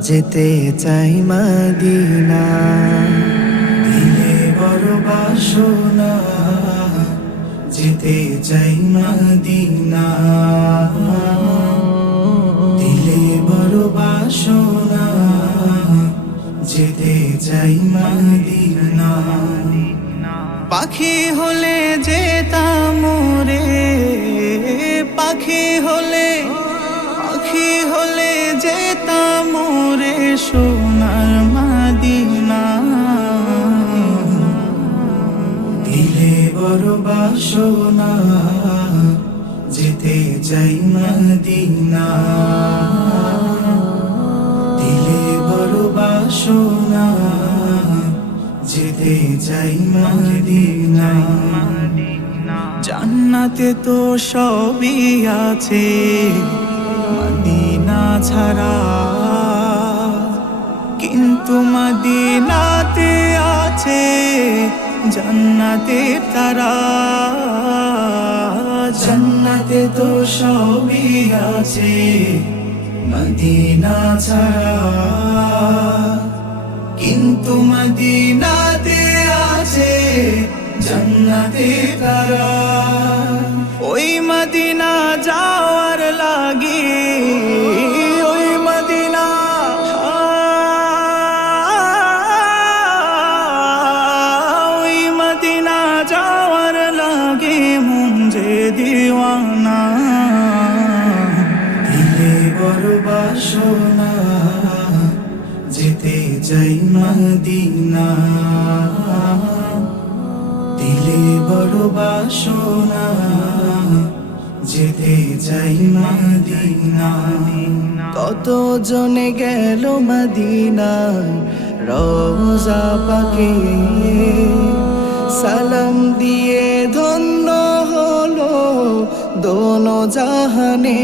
যেতে চাই মদিনা দিলে বড় বাসনা, যেতে চাই মদিনা দিলে বড় বাসনা, যেতে চাই মদিনা পাখি হলে যেতাম সোনার মাদিনা। দিলে বড় বাসনা যেতে চাই মদিনা। দিলে বড় বাসনা যেতে চাই মদিনা। জান্নাতে তো সবই আছে, মদিনা ছাড়া কিন্তু মদিনাতে আছে জান্নাতে তারা। জান্নাতে তো সবই আছে, মদিনা ছাড়া। কিন্তু মদিনাতে আছে জান্নাতে তারা। ওই মদিনা যাওয়ার বাসনা যেতে চাই মদিনা। দিলে বড় বাসনা, যেতে চাই মদিনা। কত জনে গেল মদিনা রোজা পাকে? সালাম দিয়ে ধন্য হলো দোনো জাহানে।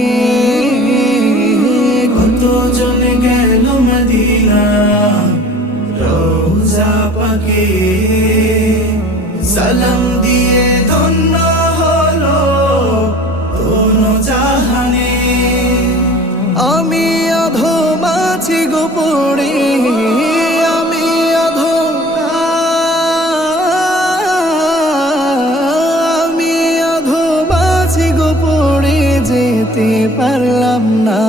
পাকে সালাম দিয়ে ধন্য হলো দোনো জাহানে। আমি অধম আছি গোপড়ে যেতে পারলাম না।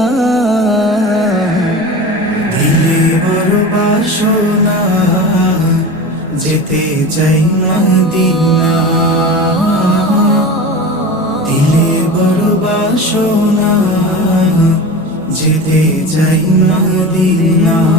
বাসনা যেতে চাই মদিনা দিলে বড় বাসনা। যেতে চাই মদিনা